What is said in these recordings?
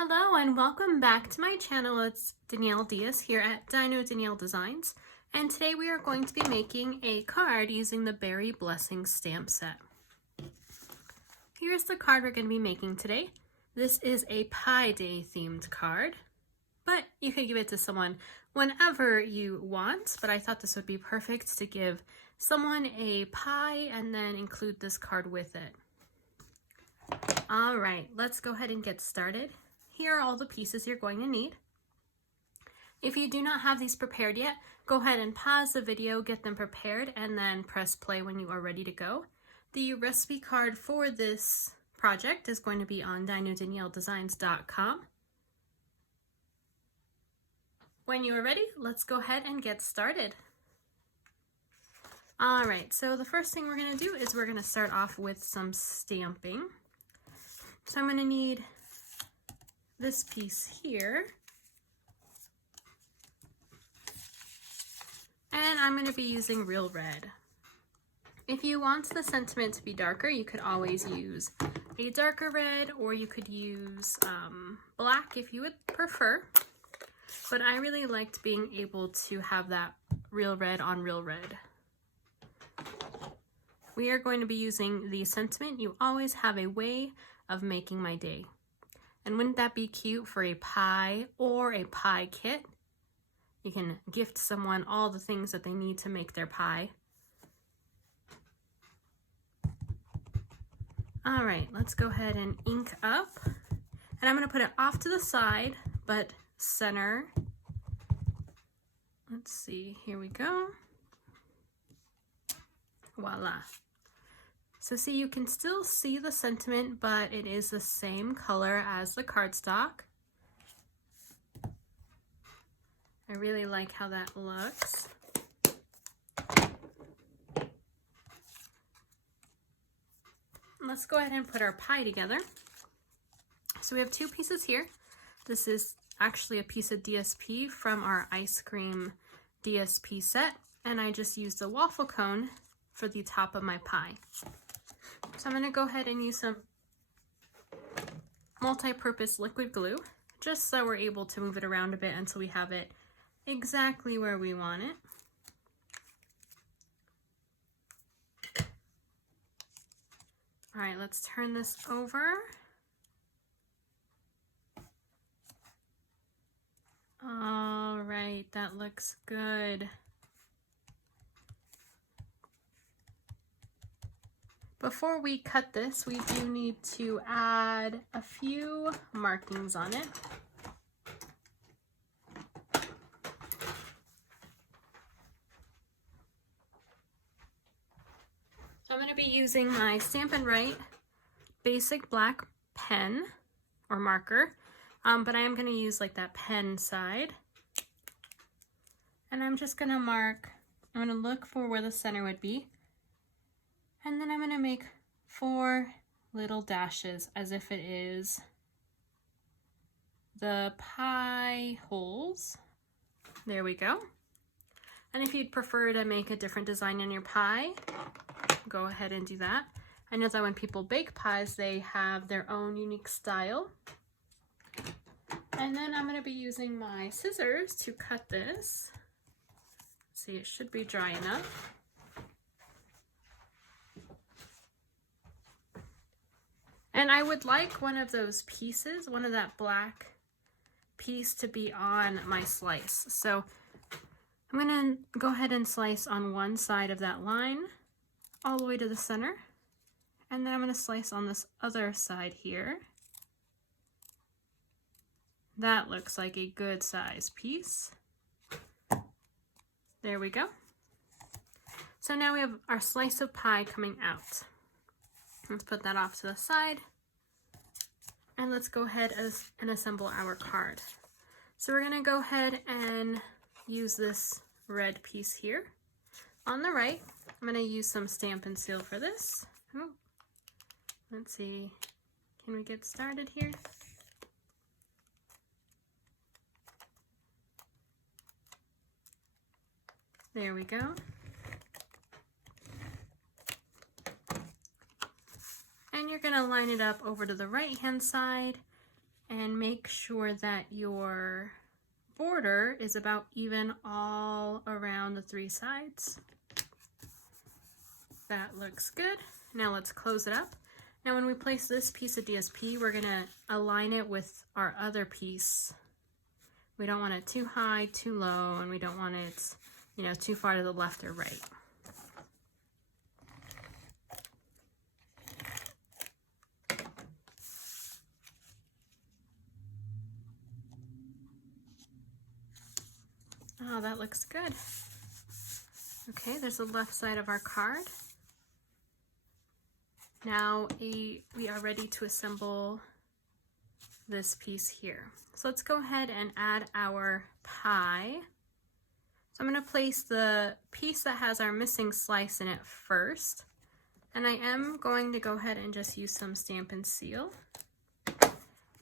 Hello and welcome back to my channel. It's Danielle Diaz here at Dino Danielle Designs, and today we are going to be making a card using the Berry Blessing stamp set. Here's the card we're going to be making today. This is a Pi Day themed card, but you could give it to someone whenever you want, but I thought this would be perfect to give someone a pie and then include this card with it. All right, let's go ahead and get started. Here are all the pieces you're going to need. If you do not have these prepared yet, go ahead and pause the video, get them prepared, and then press play when you are ready to go. The recipe card for this project is going to be on dinodanielledesigns.com. When you are ready, let's go ahead and get started. All right, so the first thing we're going to do is we're going to start off with some stamping. So I'm going to need this piece here, and I'm going to be using Real Red. If you want the sentiment to be darker, you could always use a darker red, or you could use black if you would prefer, but I really liked being able to have that Real Red on Real Red. We are going to be using the sentiment, "You always have a way of making my day." And wouldn't that be cute for a pie or a pie kit? You can gift someone all the things that they need to make their pie. All right, let's go ahead and ink up. And I'm going to put it off to the side, but center. Let's see, here we go. Voila. So see, you can still see the sentiment, but it is the same color as the cardstock. I really like how that looks. Let's go ahead and put our pie together. So we have two pieces here. This is actually a piece of DSP from our ice cream DSP set, and I just used a waffle cone for the top of my pie. So I'm going to go ahead and use some multi-purpose liquid glue, just so we're able to move it around a bit until we have it exactly where we want it. All right, let's turn this over. All right, that looks good. Before we cut this, we do need to add a few markings on it. So I'm going to be using my Stampin' Write basic black pen or marker, but I am going to use like that pen side. And I'm just going to mark, I'm going to look for where the center would be. And then I'm going to make 4 little dashes as if it is the pie holes. There we go. And if you'd prefer to make a different design on your pie, go ahead and do that. I know that when people bake pies, they have their own unique style. And then I'm going to be using my scissors to cut this. Let's see, it should be dry enough. And I would like one of those pieces, one of that black piece, to be on my slice. So I'm going to go ahead and slice on one side of that line all the way to the center. And then I'm going to slice on this other side here. That looks like a good size piece. There we go. So now we have our slice of pie coming out. Let's put that off to the side, and let's go ahead and assemble our card. So we're going to go ahead and use this red piece here. On the right, I'm going to use some Stampin' Seal for this. Oh, let's see, can we get started here? There we go. And you're going to line it up over to the right hand side and make sure that your border is about even all around the 3 sides. That looks good. Now let's close it up. Now when we place this piece of DSP, we're gonna align it with our other piece. We don't want it too high, too low, and we don't want it, you know, too far to the left or right. Oh, that looks good. Okay, there's the left side of our card. Now we are ready to assemble this piece here. So let's go ahead and add our pie. So I'm going to place the piece that has our missing slice in it first. And I am going to go ahead and just use some Stampin' Seal.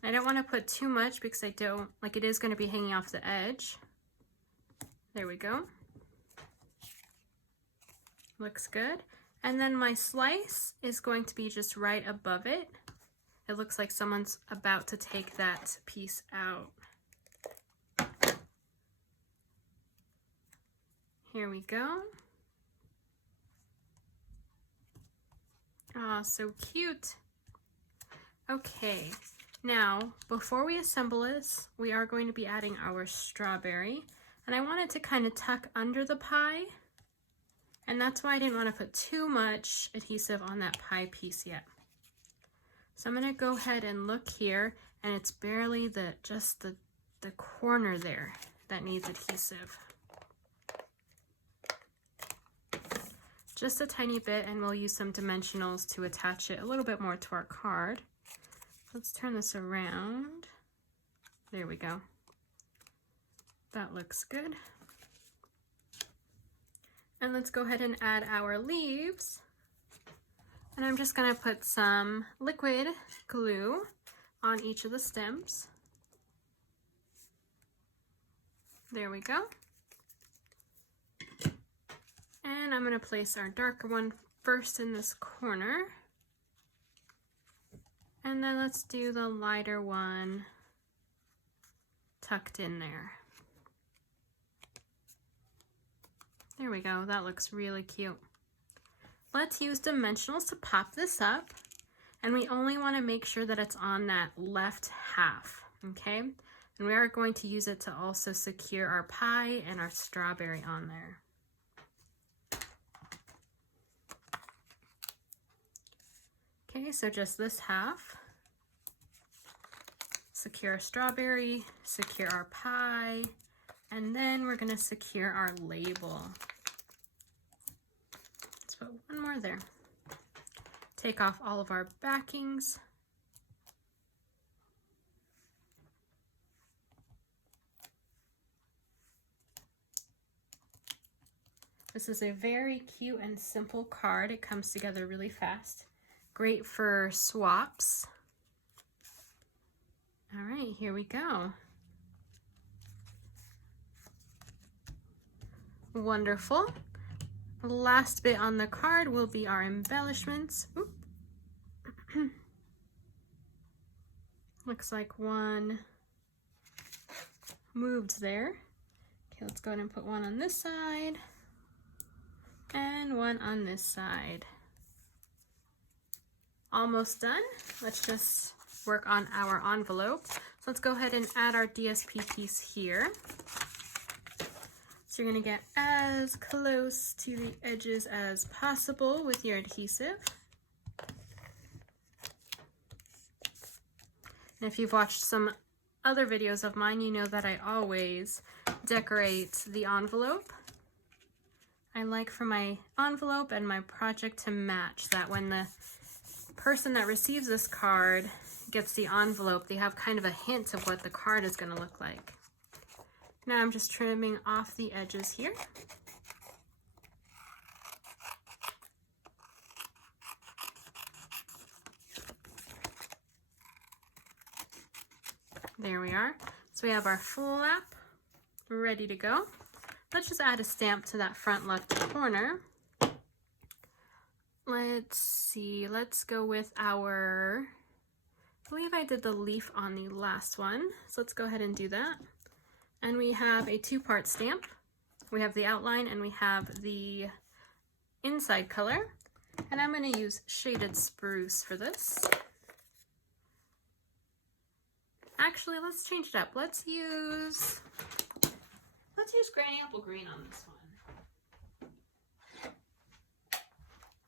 I don't want to put too much because I don't, like, it is going to be hanging off the edge. There we go. Looks good. And then my slice is going to be just right above it. It looks like someone's about to take that piece out. Here we go. Ah, so cute. Okay, now before we assemble this, we are going to be adding our strawberry. And I want it to kind of tuck under the pie. And that's why I didn't want to put too much adhesive on that pie piece yet. So I'm going to go ahead and look here, and it's barely just the corner there that needs adhesive. Just a tiny bit, and we'll use some dimensionals to attach it a little bit more to our card. Let's turn this around. There we go. That looks good. And let's go ahead and add our leaves. And I'm just going to put some liquid glue on each of the stems. There we go. And I'm going to place our darker one first in this corner. And then let's do the lighter one tucked in there. There we go, that looks really cute. Let's use dimensionals to pop this up, and we only want to make sure that it's on that left half, okay? And we are going to use it to also secure our pie and our strawberry on there. Okay, so just this half. Secure our strawberry, secure our pie, and then we're going to secure our label. Let's put one more there. Take off all of our backings. This is a very cute and simple card. It comes together really fast. Great for swaps. All right, here we go. Wonderful. The last bit on the card will be our embellishments. Looks like one moved there. Okay, let's go ahead and put one on this side and one on this side. Almost done. Let's just work on our envelope. So let's go ahead and add our DSP piece here. So you're going to get as close to the edges as possible with your adhesive. And if you've watched some other videos of mine, you know that I always decorate the envelope. I like for my envelope and my project to match, that when the person that receives this card gets the envelope, they have kind of a hint of what the card is going to look like. Now I'm just trimming off the edges here. There we are. So we have our flap ready to go. Let's just add a stamp to that front left corner. Let's see, let's go with our I believe I did the leaf on the last one, so let's go ahead and do that. And we have a two-part stamp. We have the outline and we have the inside color. And I'm going to use Shaded Spruce for this. Actually, let's change it up. Let's use Granny Apple Green on this one.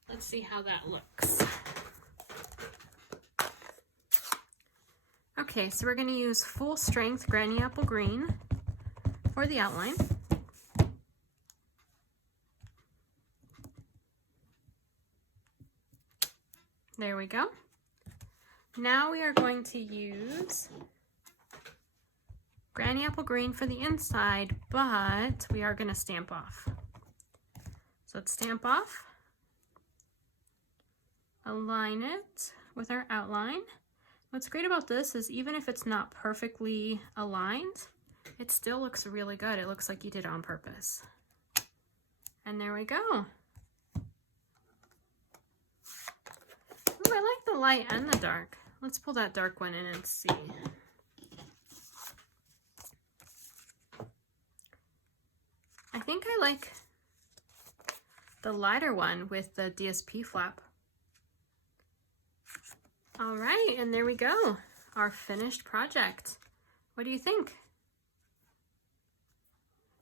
Let's see how that looks. Okay, so we're going to use Full Strength Granny Apple Green for the outline. There we go. Now we are going to use Granny Apple Green for the inside, but we are going to stamp off. So let's stamp off, align it with our outline. What's great about this is even if it's not perfectly aligned, it still looks really good. It looks like you did it on purpose. And there we go. Ooh, I like the light and the dark. Let's pull that dark one in and see. I think I like the lighter one with the DSP flap. All right, and there we go, our finished project. What do you think?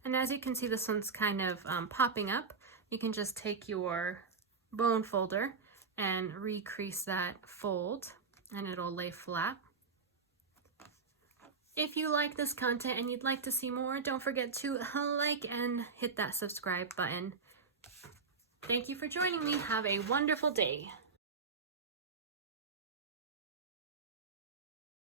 And as you can see, this one's kind of popping up. You can just take your bone folder and recrease that fold and it'll lay flat. If you like this content and you'd like to see more, don't forget to like and hit that subscribe button. Thank you for joining me. Have a wonderful day.